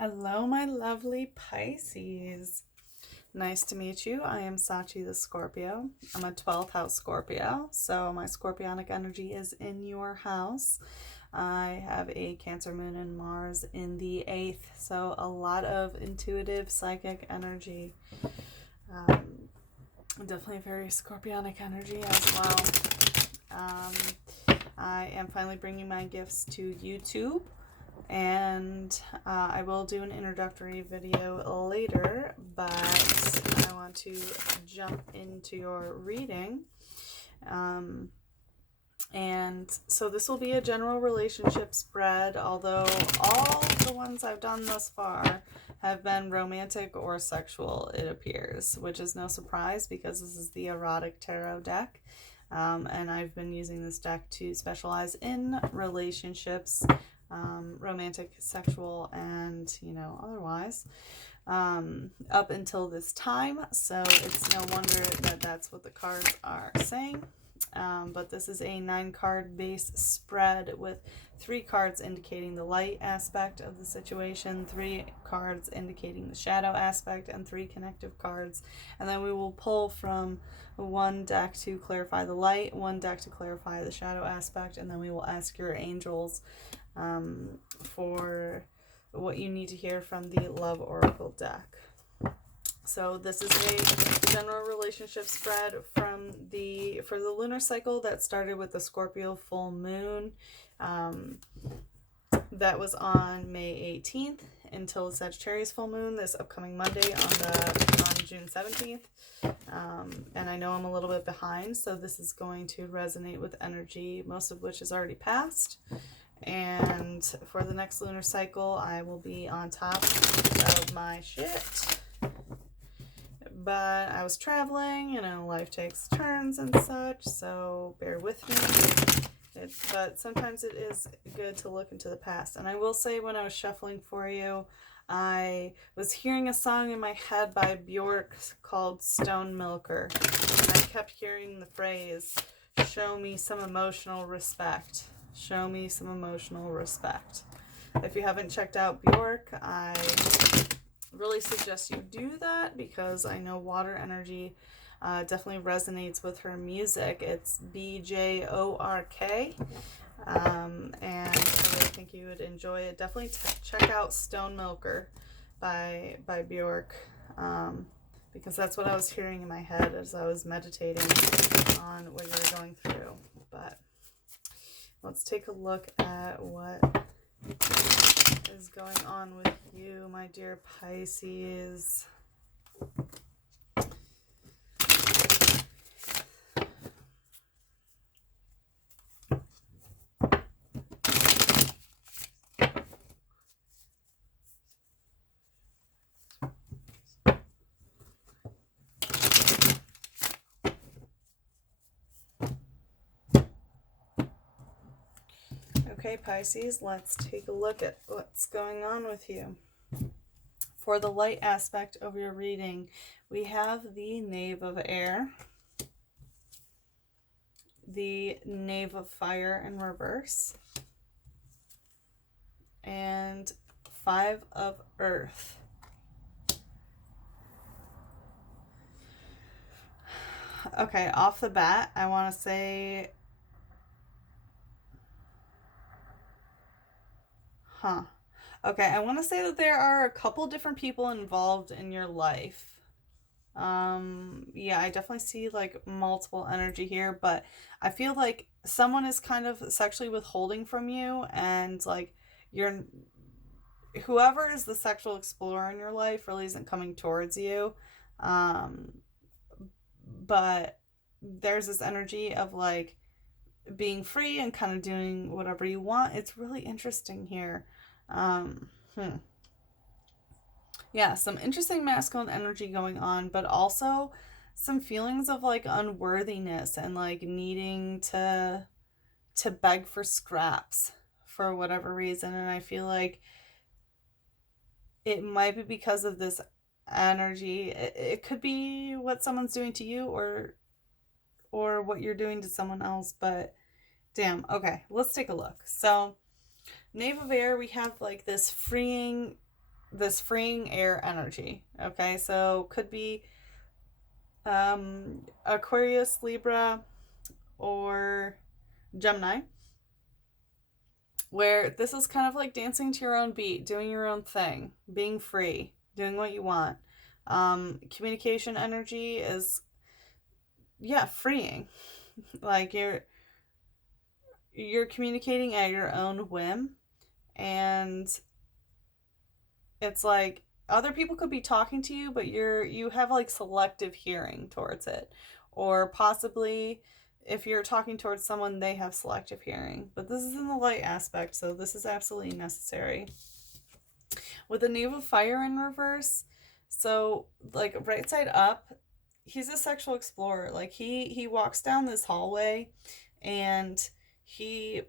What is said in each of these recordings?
Hello, my lovely Pisces. Nice to meet you. I am Sachi the Scorpio. I'm a 12th house Scorpio, so my scorpionic energy is in your house. I have a Cancer moon and Mars in the 8th, so a lot of intuitive psychic energy. Definitely very scorpionic energy as well. I am finally bringing my gifts to YouTube, and I will do an introductory video later, but I want to jump into your reading. And so this will be a general relationship spread, although all the ones I've done thus far have been romantic or sexual, it appears, which is no surprise because this is the erotic tarot deck. And I've been using this deck to specialize in relationships, romantic, sexual, and, otherwise, up until this time. So it's no wonder that that's what the cards are saying. But this is a 9-card base spread with 3 cards indicating the light aspect of the situation, 3 cards indicating the shadow aspect, and 3 connective cards. And then we will pull from one deck to clarify the light, one deck to clarify the shadow aspect, and then we will ask your angels for what you need to hear from the Love Oracle deck. So this is a general relationship spread for the lunar cycle that started with the Scorpio full moon. That was on May 18th until the Sagittarius full moon this upcoming Monday on June 17th. And I know I'm a little bit behind, so this is going to resonate with energy, most of which is already passed. And for the next lunar cycle, I will be on top of my shit. But I was traveling, life takes turns and such, so bear with me. But sometimes it is good to look into the past. And I will say, when I was shuffling for you, I was hearing a song in my head by Bjork called Stone Milker. And I kept hearing the phrase, show me some emotional respect. Show me some emotional respect. If you haven't checked out Bjork, I really suggest you do that, because I know water energy definitely resonates with her music. It's BJORK, and I really think you would enjoy it. Definitely check out Stone Milker by Bjork, because that's what I was hearing in my head as I was meditating on what you were going through. But let's take a look at what is going on with you, my dear Pisces. Okay, Pisces, let's take a look at what's going on with you. For the light aspect of your reading, we have the Knave of Air, the Knave of Fire in reverse, and 5 of Earth. Okay, off the bat, I want to say, okay, I want to say that there are a couple different people involved in your life. Yeah, I definitely see like multiple energy here, but I feel like someone is kind of sexually withholding from you, and like whoever is the sexual explorer in your life really isn't coming towards you. But there's this energy of like being free and kind of doing whatever you want. It's really interesting here. Yeah, some interesting masculine energy going on, but also some feelings of like unworthiness and like needing to beg for scraps for whatever reason. And I feel like it might be because of this energy. It could be what someone's doing to you, or what you're doing to someone else, but damn. Okay, let's take a look. So Knave of Air, we have like this freeing this freeing air energy. Okay, so could be Aquarius, Libra, or Gemini, where this is kind of like dancing to your own beat, doing your own thing, being free, doing what you want. Communication energy is, yeah, freeing. Like you're communicating at your own whim, and it's like other people could be talking to you, but you have like selective hearing towards it. Or possibly if you're talking towards someone, they have selective hearing. But this is in the light aspect, so this is absolutely necessary. With the Knave of Fire in reverse, so like right side up, he's a sexual explorer. Like he walks down this hallway, and he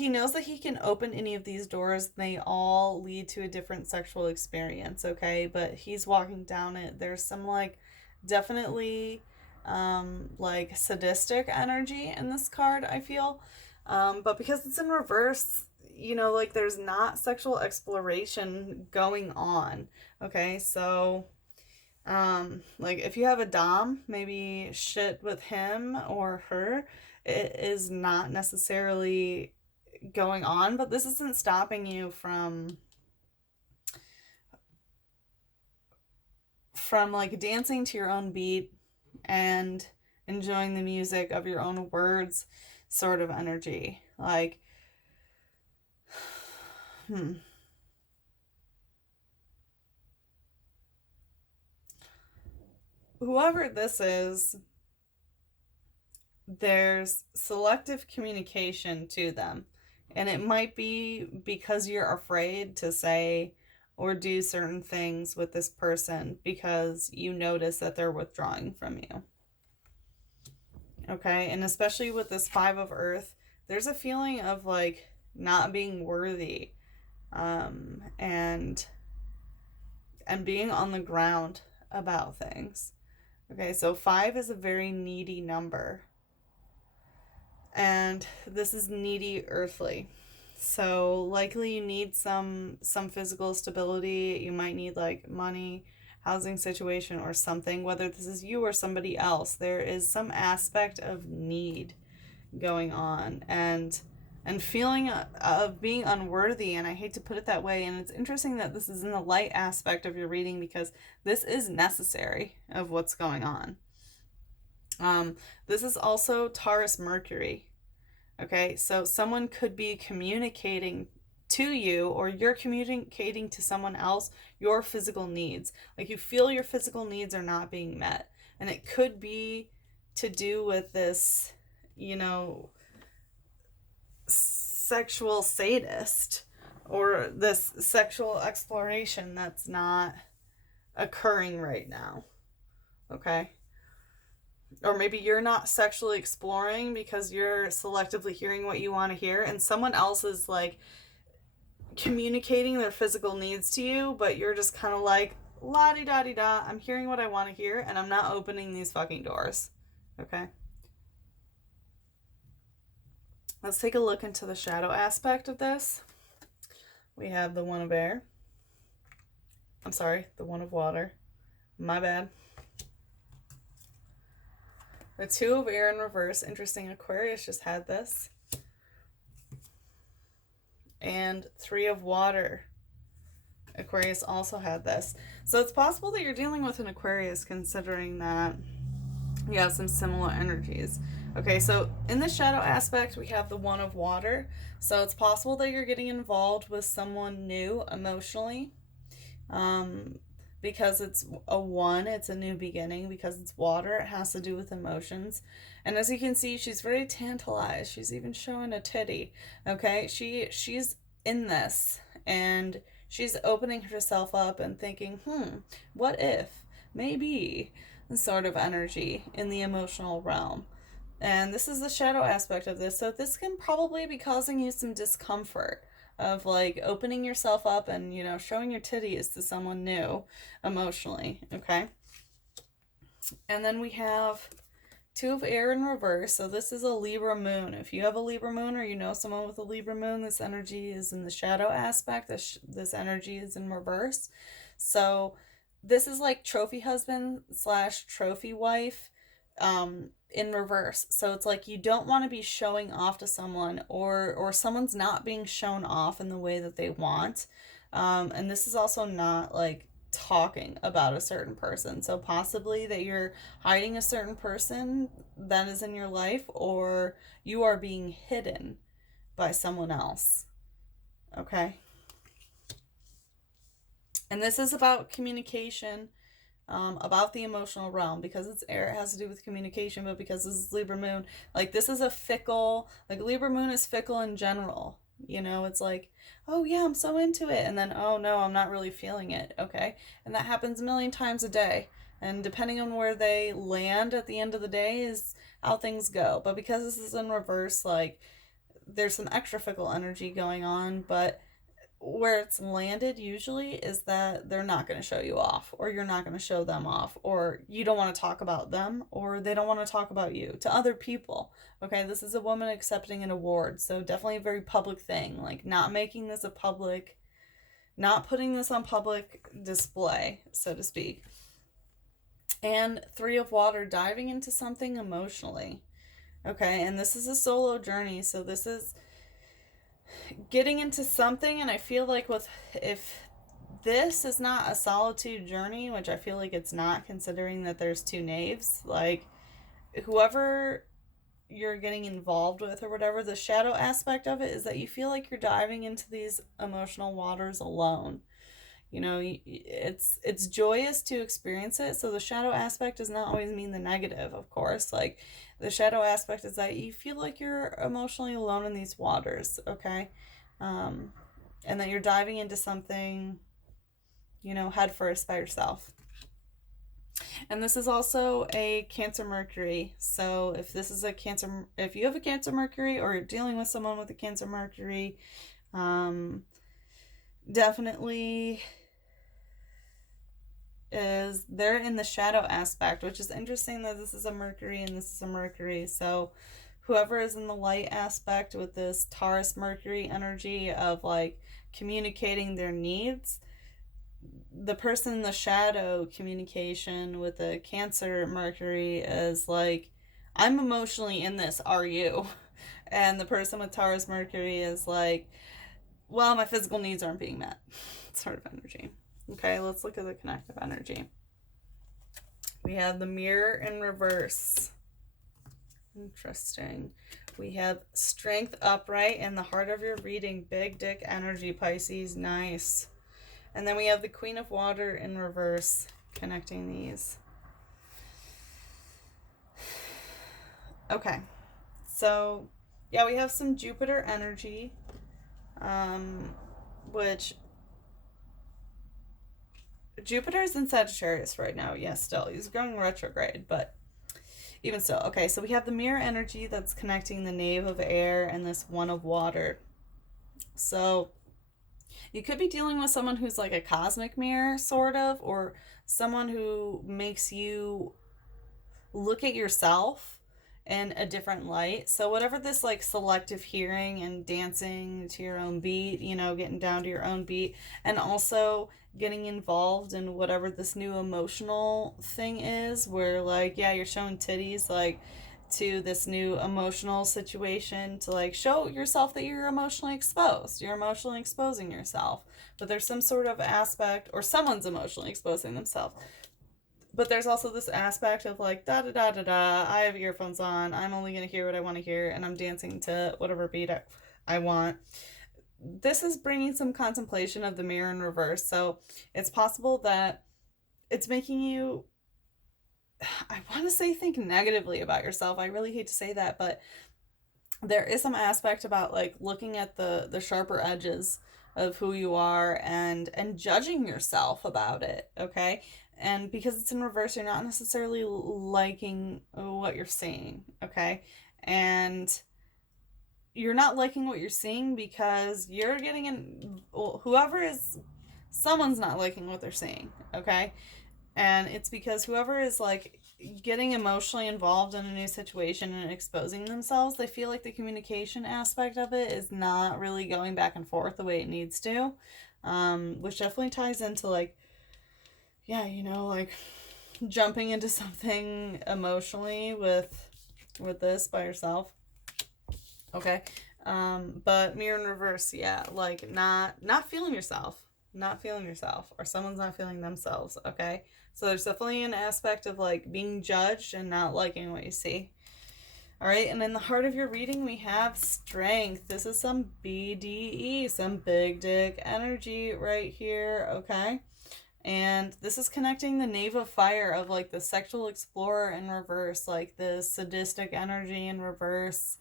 knows that he can open any of these doors. They all lead to a different sexual experience, okay? But he's walking down it. There's some like definitely like sadistic energy in this card, I feel. But because it's in reverse, you know, like there's not sexual exploration going on. Okay, so like if you have a dom, maybe shit with him or her, it is not necessarily going on, but this isn't stopping you from like dancing to your own beat and enjoying the music of your own words sort of energy. Like whoever this is, there's selective communication to them. And it might be because you're afraid to say or do certain things with this person because you notice that they're withdrawing from you. Okay, and especially with this Five of Earth, there's a feeling of like not being worthy, and being on the ground about things. Okay, so 5 is a very needy number, and this is needy earthly. So likely you need some physical stability. You might need like money, housing situation, or something. Whether this is you or somebody else, there is some aspect of need going on, and feeling of being unworthy. And I hate to put it that way. And it's interesting that this is in the light aspect of your reading, because this is necessary of what's going on. This is also Taurus Mercury. Okay, so someone could be communicating to you, or you're communicating to someone else, your physical needs. Like you feel your physical needs are not being met. And it could be to do with this, you know, sexual sadist, or this sexual exploration that's not occurring right now. Okay? Or maybe you're not sexually exploring because you're selectively hearing what you want to hear, and someone else is like communicating their physical needs to you, but you're just kind of like, la-di-da-di-da, I'm hearing what I want to hear, and I'm not opening these fucking doors. Okay? Let's take a look into the shadow aspect of this. We have the One of Air. I'm sorry, the One of Water. My bad. The Two of Air in reverse. Interesting, Aquarius just had this. And Three of Water. Aquarius also had this. So it's possible that you're dealing with an Aquarius, considering that you have some similar energies. Okay, so in the shadow aspect, we have the One of Water. So it's possible that you're getting involved with someone new emotionally. Because it's a 1, it's a new beginning. Because it's water, it has to do with emotions. And as you can see, she's very tantalized. She's even showing a titty. Okay, she's in this, and she's opening herself up and thinking, what if, maybe, sort of energy in the emotional realm. And this is the shadow aspect of this. So this can probably be causing you some discomfort of like opening yourself up and, you know, showing your titties to someone new emotionally. Okay. And then we have Two of air in reverse. So this is a Libra moon. If you have a Libra moon or you know someone with a Libra moon, this energy is in the shadow aspect. This energy is in reverse. So this is like trophy husband / trophy wife in reverse. So it's like you don't want to be showing off to someone, or someone's not being shown off in the way that they want. And this is also not like talking about a certain person. So possibly that you're hiding a certain person that is in your life, or you are being hidden by someone else. Okay? And this is about communication, about the emotional realm. Because it's air, it has to do with communication, but because this is Libra moon, like this is a fickle, like Libra moon is fickle in general. You know, it's like, oh yeah, I'm so into it, and then, oh no, I'm not really feeling it. Okay? And that happens a million times a day. And depending on where they land at the end of the day is how things go. But because this is in reverse, like there's some extra fickle energy going on, but where it's landed usually is that they're not going to show you off, or you're not going to show them off, or you don't want to talk about them, or they don't want to talk about you to other people. Okay, this is a woman accepting an award, so definitely a very public thing, like not making this a public, not putting this on public display, so to speak. And Three of Water, diving into something emotionally. Okay, and this is a solo journey, so this is getting into something. And I feel like if this is not a solitude journey, which I feel like it's not, considering that there's two knaves, like whoever you're getting involved with or whatever, the shadow aspect of it is that you feel like you're diving into these emotional waters alone. You know, it's joyous to experience it. So the shadow aspect does not always mean the negative, of course. Like the shadow aspect is that you feel like you're emotionally alone in these waters, okay? And that you're diving into something, you know, head first by yourself. And this is also a Cancer Mercury. So if this is if you have a Cancer Mercury, or you're dealing with someone with a Cancer Mercury, definitely is they're in the shadow aspect, which is interesting that this is a Mercury and this is a Mercury. So whoever is in the light aspect with this Taurus Mercury energy of like communicating their needs, the person in the shadow communication with the Cancer Mercury is like, I'm emotionally in this, are you? And the person with Taurus Mercury is like, well, my physical needs aren't being met, sort of energy. Okay, let's look at the connective energy. We have the Mirror in reverse. Interesting. We have Strength upright in the heart of your reading. Big dick energy, Pisces. Nice. And then we have the Queen of Water in reverse, connecting these. Okay. So, yeah, we have some Jupiter energy, which Jupiter's in Sagittarius right now. Yes, still. He's going retrograde, but even still. Okay, so we have the mirror energy that's connecting the Knave of Air and this One of Water. So you could be dealing with someone who's like a cosmic mirror, sort of, or someone who makes you look at yourself in a different light. So whatever this like selective hearing and dancing to your own beat, you know, getting down to your own beat, and also getting involved in whatever this new emotional thing is, where like, yeah, you're showing titties like to this new emotional situation to like show yourself that you're emotionally exposed. You're emotionally exposing yourself. But there's some sort of aspect, or someone's emotionally exposing themselves. But there's also this aspect of like, da da da da da, I have earphones on, I'm only going to hear what I want to hear, and I'm dancing to whatever beat I want. This is bringing some contemplation of the mirror in reverse. So it's possible that it's making you, I want to say, think negatively about yourself. I really hate to say that, but there is some aspect about like looking at the sharper edges of who you are and judging yourself about it, okay? And because it's in reverse, you're not necessarily liking what you're seeing, okay? And you're not liking what you're seeing because you're getting in, someone's not liking what they're seeing, okay? And it's because whoever is like getting emotionally involved in a new situation and exposing themselves, they feel like the communication aspect of it is not really going back and forth the way it needs to, which definitely ties into like, yeah, you know, like jumping into something emotionally with this by yourself. Okay. But mirror in reverse, yeah, like not feeling yourself, or someone's not feeling themselves. Okay, so there's definitely an aspect of like being judged and not liking what you see. All right, and in the heart of your reading, we have strength. This is some BDE, some big dick energy right here. Okay, and this is connecting the Knave of Fire of like the sexual explorer in reverse, like the sadistic energy in reverse.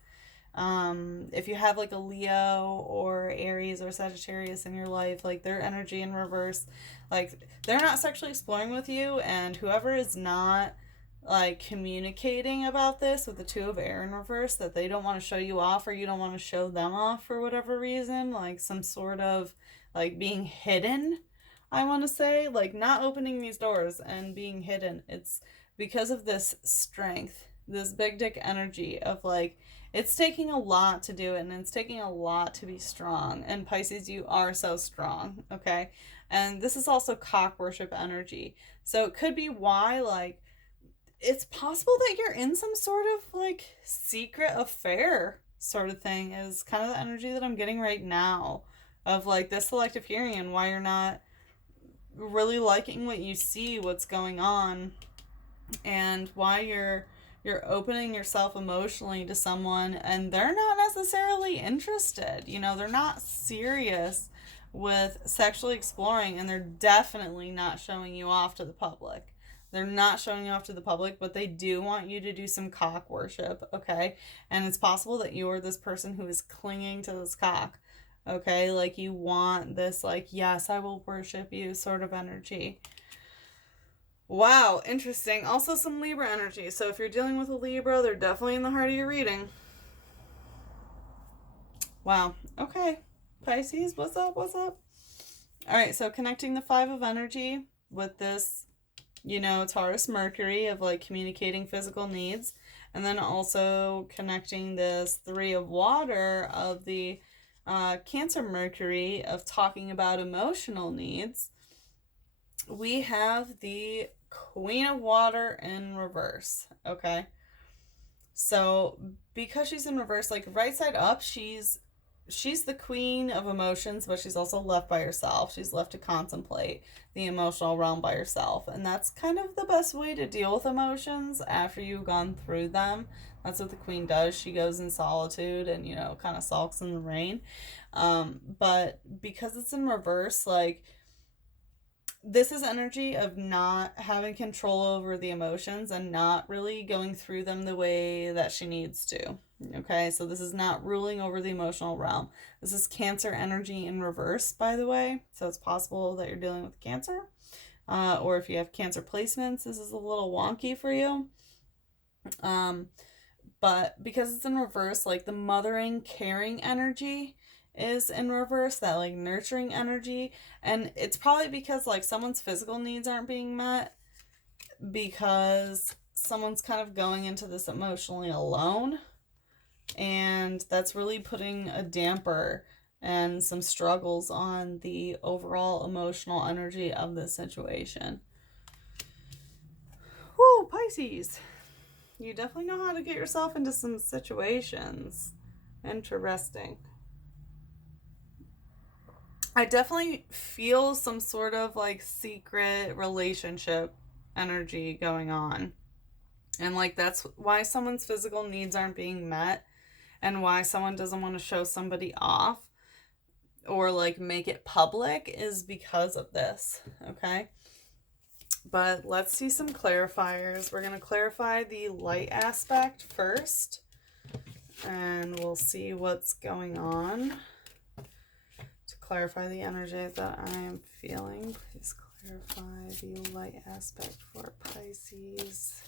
If you have like a Leo or Aries or Sagittarius in your life, like their energy in reverse, like they're not sexually exploring with you, and whoever is not like communicating about this with the Two of Air in reverse, that they don't want to show you off or you don't want to show them off for whatever reason, like some sort of like being hidden, I want to say, like not opening these doors and being hidden. It's because of this strength, this big dick energy of like, it's taking a lot to do it, and it's taking a lot to be strong. And Pisces, you are so strong, okay? And this is also cock worship energy. So it could be why, like, it's possible that you're in some sort of, like, secret affair sort of thing, is kind of the energy that I'm getting right now. Of, like, this selective hearing and why you're not really liking what you see, what's going on, and why you're opening yourself emotionally to someone and they're not necessarily interested. You know, they're not serious with sexually exploring, and they're definitely not showing you off to the public. They're not showing you off to the public, but they do want you to do some cock worship, okay? And it's possible that you're this person who is clinging to this cock, okay? Like you want this, like, yes, I will worship you sort of energy. Wow, interesting. Also some Libra energy. So if you're dealing with a Libra, they're definitely in the heart of your reading. Wow. Okay. Pisces, what's up? What's up? All right, so connecting the Five of Energy with this, you know, Taurus Mercury of like communicating physical needs, and then also connecting this Three of Water of the Cancer Mercury of talking about emotional needs. We have the Queen of Water in reverse, okay? So, because she's in reverse, like right side up, she's the queen of emotions, but she's also left by herself. She's left to contemplate the emotional realm by herself. And that's kind of the best way to deal with emotions after you've gone through them. That's what the queen does. She goes in solitude and, you know, kind of sulks in the rain. But because it's in reverse, like, this is energy of not having control over the emotions and not really going through them the way that she needs to. Okay, so this is not ruling over the emotional realm. This is Cancer energy in reverse, by the way. So it's possible that you're dealing with Cancer. Or if you have Cancer placements, this is a little wonky for you. But because it's in reverse, like the mothering, caring energy is in reverse, that like nurturing energy. And it's probably because like someone's physical needs aren't being met, because someone's kind of going into this emotionally alone, and that's really putting a damper and some struggles on the overall emotional energy of this situation. Whoa, Pisces, you definitely know how to get yourself into some situations. Interesting. I definitely feel some sort of like secret relationship energy going on. And like that's why someone's physical needs aren't being met, and why someone doesn't want to show somebody off or like make it public, is because of this, okay? But let's see some clarifiers. We're going to clarify the light aspect first, and we'll see what's going on. Clarify the energy that I am feeling. Please clarify the light aspect for Pisces.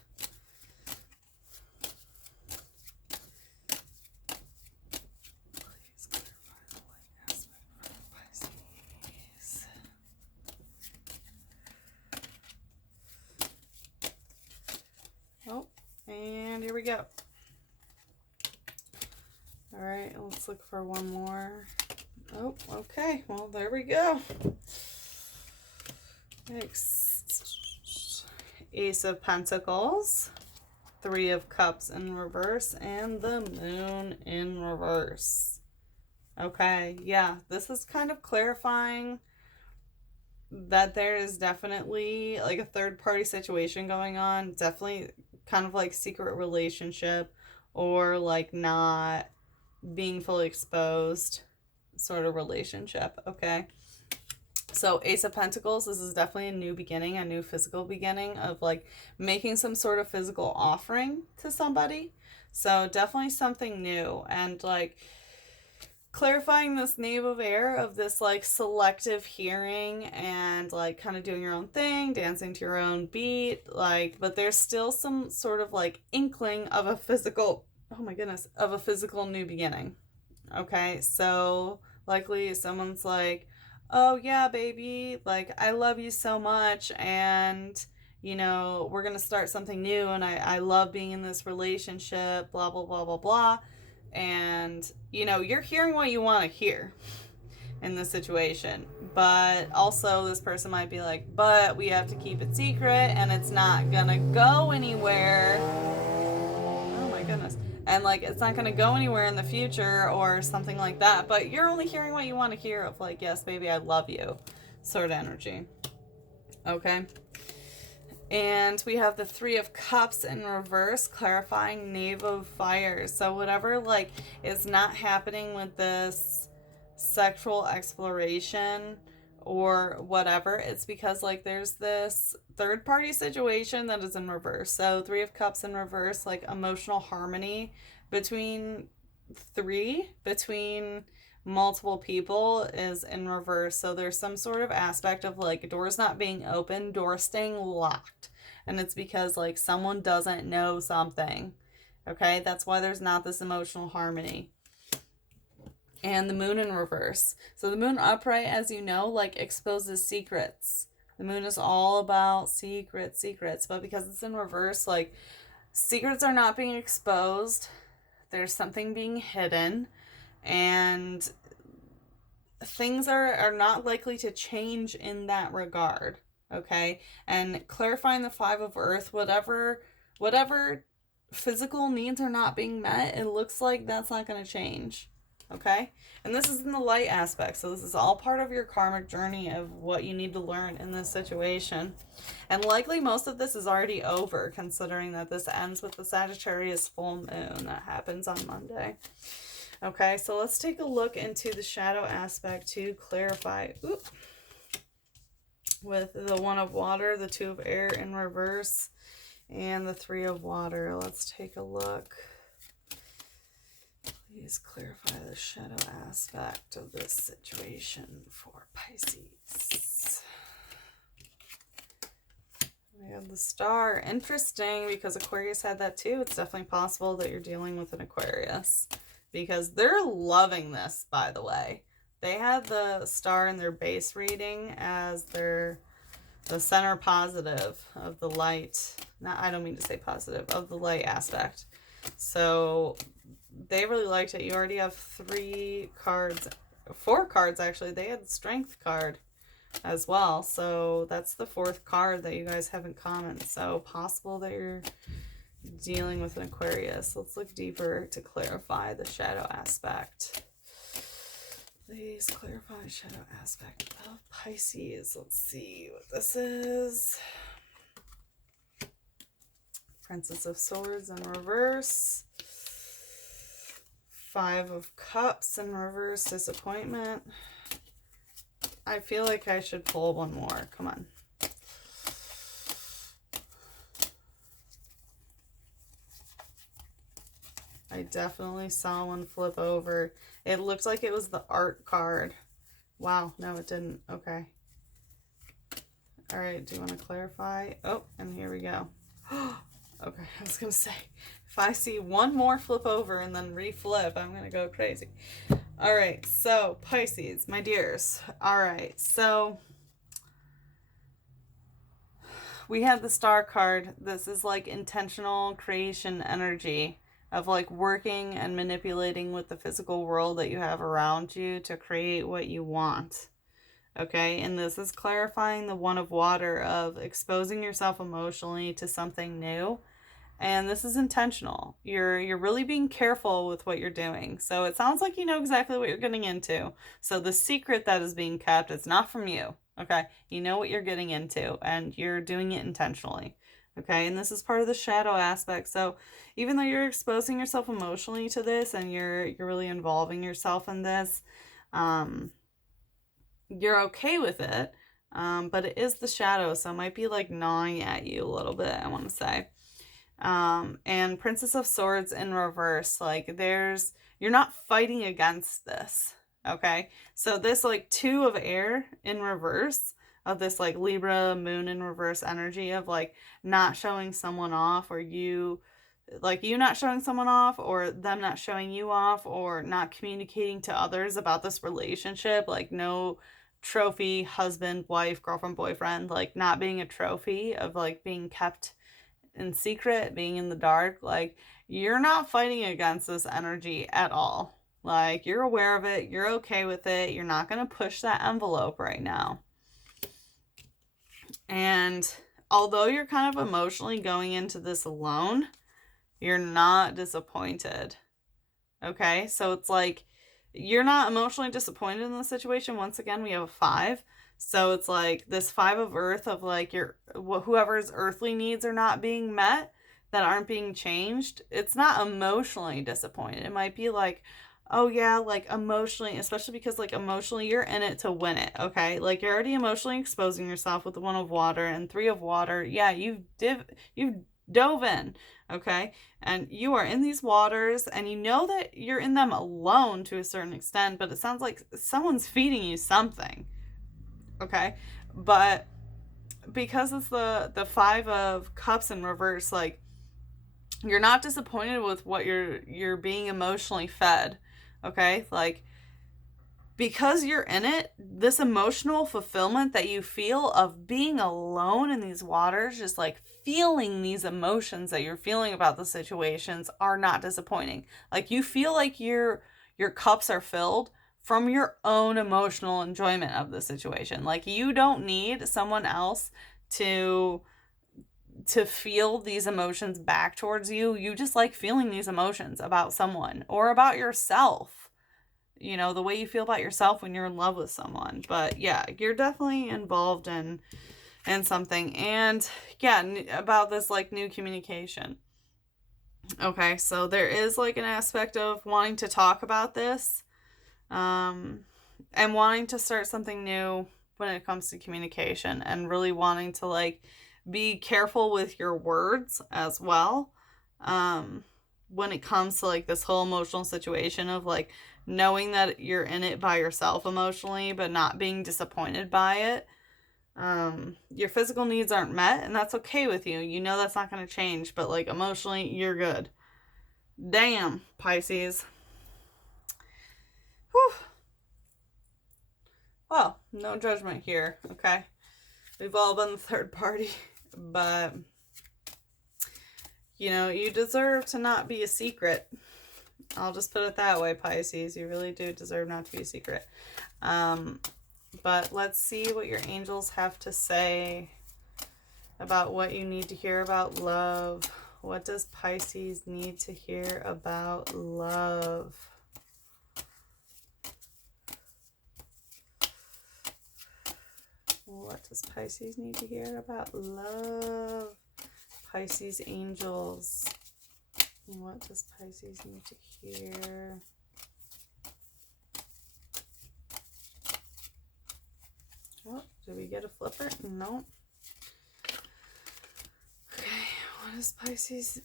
Please clarify the light aspect for Pisces. we go. All right, let's look for one more. Oh, okay. Well, there we go. Next, Ace of Pentacles, Three of Cups in reverse, and the Moon in reverse. Okay, yeah, this is kind of clarifying that there is definitely like a third party situation going on. Definitely kind of like secret relationship or like not being fully exposed sort of relationship. Okay. So Ace of Pentacles, this is definitely a new beginning, a new physical beginning of like making some sort of physical offering to somebody. So definitely something new, and like clarifying this Knave of Air of this like selective hearing and like kind of doing your own thing, dancing to your own beat, like, but there's still some sort of like inkling of a physical, oh my goodness, of a physical new beginning. Okay, so likely someone's like, oh yeah, baby, like I love you so much, and you know, we're gonna start something new, and I love being in this relationship, blah blah blah blah blah. And you know, you're hearing what you want to hear in this situation, but also this person might be like, but we have to keep it secret and it's not gonna go anywhere. Oh my goodness. And like it's not gonna go anywhere in the future or something like that, but you're only hearing what you want to hear of like, yes baby, I love you sort of energy. Okay. And we have the Three of Cups in reverse, clarifying Knave of Fire. So whatever like is not happening with this sexual exploration or whatever, it's because like there's this third party situation that is in reverse. So Three of Cups in reverse, like emotional harmony between multiple people is in reverse. So there's some sort of aspect of like doors not being open, doors staying locked. And it's because like someone doesn't know something. Okay, that's why there's not this emotional harmony. And the Moon in reverse. So the Moon upright, as you know, like exposes secrets. The Moon is all about secrets. But because it's in reverse, like secrets are not being exposed. There's something being hidden. And things are not likely to change in that regard. Okay? And clarifying the Five of Earth, whatever physical needs are not being met, it looks like that's not going to change. Okay? And this is in the light aspect. So this is all part of your karmic journey of what you need to learn in this situation. And likely most of this is already over, considering that this ends with the Sagittarius full moon that happens on Monday. Okay, so let's take a look into the shadow aspect to clarify. Oop. With the One of Water, the Two of Air in reverse, and the Three of Water. Let's take a look. Please clarify the shadow aspect of this situation for Pisces. We have the Star. Interesting, because Aquarius had that too. It's definitely possible that you're dealing with an Aquarius, because they're loving this, by the way. They had the Star in their base reading as the center positive of the light. I don't mean to say positive, of the light aspect. So they really liked it. You already have 4 cards actually. They had the Strength card as well. So that's the 4th card that you guys have in common. So possible that you're dealing with an Aquarius. Let's look deeper to clarify the shadow aspect. Please clarify shadow aspect of Pisces. Let's see what this is. Princess of Swords in reverse. 5 of Cups in reverse, disappointment. I feel like I should pull one more. Come on. I definitely saw one flip over. It looked like it was the art card. Wow, no it didn't. Okay. All right, do you want to clarify? Oh, and here we go. Okay, I was going to say, if I see one more flip over and then reflip, I'm going to go crazy. All right, so Pisces, my dears. All right, so we had the Star card. This is like intentional creation energy of like working and manipulating with the physical world that you have around you to create what you want. Okay, and this is clarifying the one of water of exposing yourself emotionally to something new. And this is intentional. You're really being careful with what you're doing. So it sounds like you know exactly what you're getting into. So the secret that is being kept, it's not from you. Okay? You know what you're getting into and you're doing it intentionally. Okay? And this is part of the shadow aspect. So even though you're exposing yourself emotionally to this and you're really involving yourself in this, you're okay with it. But it is the shadow, so it might be like gnawing at you a little bit, I want to say. And Princess of Swords in reverse, like you're not fighting against this. Okay, so this like two of air in reverse of this like Libra moon in reverse energy of like not showing someone off, or you not showing someone off, or them not showing you off, or not communicating to others about this relationship, like no trophy husband, wife, girlfriend, boyfriend, like not being a trophy of like being kept in secret, being in the dark. Like you're not fighting against this energy at all. Like you're aware of it, you're okay with it, you're not going to push that envelope right now. And although you're kind of emotionally going into this alone, you're not disappointed. Okay, so it's like you're not emotionally disappointed in the situation. Once again, we have a 5. So it's like this 5 of earth of like whoever's earthly needs are not being met, that aren't being changed. It's not emotionally disappointed. It might be like, oh yeah, like emotionally, especially because like emotionally you're in it to win it. Okay, like you're already emotionally exposing yourself with the 1 of water and 3 of water. Yeah, you've dove in. Okay, and you are in these waters and you know that you're in them alone to a certain extent, but it sounds like someone's feeding you something. Okay, but because it's the 5 of cups in reverse, like you're not disappointed with what you're being emotionally fed. Okay, like because you're in it, this emotional fulfillment that you feel of being alone in these waters, just like feeling these emotions that you're feeling about the situations, are not disappointing. Like you feel like your cups are filled from your own emotional enjoyment of the situation. Like you don't need someone else to feel these emotions back towards you. You just like feeling these emotions about someone or about yourself. You know, the way you feel about yourself when you're in love with someone. But yeah, you're definitely involved in something. And yeah, about this like new communication. Okay, so there is like an aspect of wanting to talk about this, and wanting to start something new when it comes to communication, and really wanting to like be careful with your words as well, when it comes to like this whole emotional situation of like knowing that you're in it by yourself emotionally but not being disappointed by it. Your physical needs aren't met, and that's okay with you. You know that's not going to change, but like emotionally you're good. Damn, Pisces. Whew. Well, no judgment here, okay? We've all been the third party, but you know, you deserve to not be a secret. I'll just put it that way, Pisces. You really do deserve not to be a secret. But let's see what your angels have to say about what you need to hear about love. What does Pisces need to hear about love? What does Pisces need to hear about love? Pisces angels. What does Pisces need to hear? Oh, did we get a flipper? No. Okay, what does Pisces...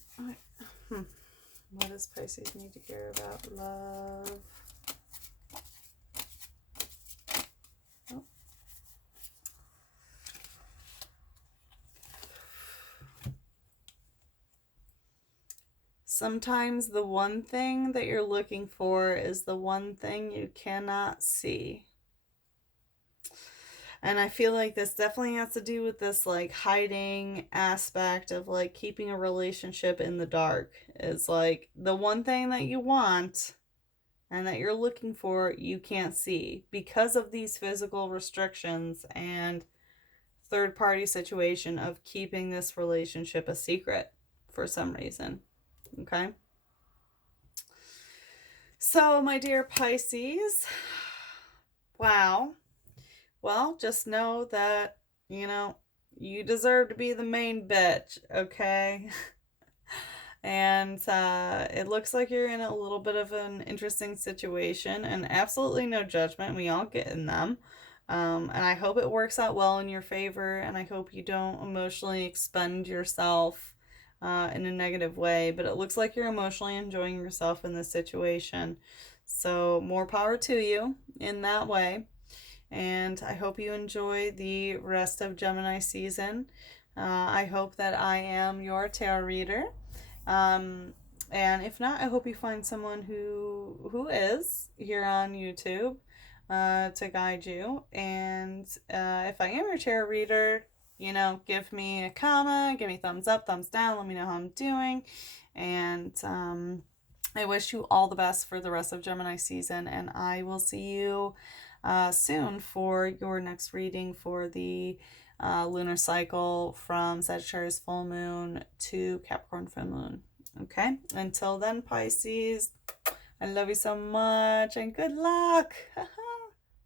What does Pisces need to hear about love? Oh. Sometimes the one thing that you're looking for is the one thing you cannot see. And I feel like this definitely has to do with this like hiding aspect of like keeping a relationship in the dark. Is like the one thing that you want and that you're looking for, you can't see because of these physical restrictions and third party situation of keeping this relationship a secret for some reason. Okay. So, my dear Pisces, wow. Well, just know that, you know, you deserve to be the main bitch, okay? And it looks like you're in a little bit of an interesting situation, and absolutely no judgment. We all get in them. And I hope it works out well in your favor, and I hope you don't emotionally expend yourself in a negative way. But it looks like you're emotionally enjoying yourself in this situation. So, more power to you in that way. And I hope you enjoy the rest of Gemini season. I hope that I am your tarot reader. Um, and if not, I hope you find someone who is here on YouTube to guide you. And if I am your tarot reader, you know, give me a comment, give me thumbs up, thumbs down, let me know how I'm doing. And I wish you all the best for the rest of Gemini season, and I will see you soon for your next reading for the lunar cycle from Sagittarius full moon to Capricorn full moon. Okay, until then, Pisces, I love you so much and good luck.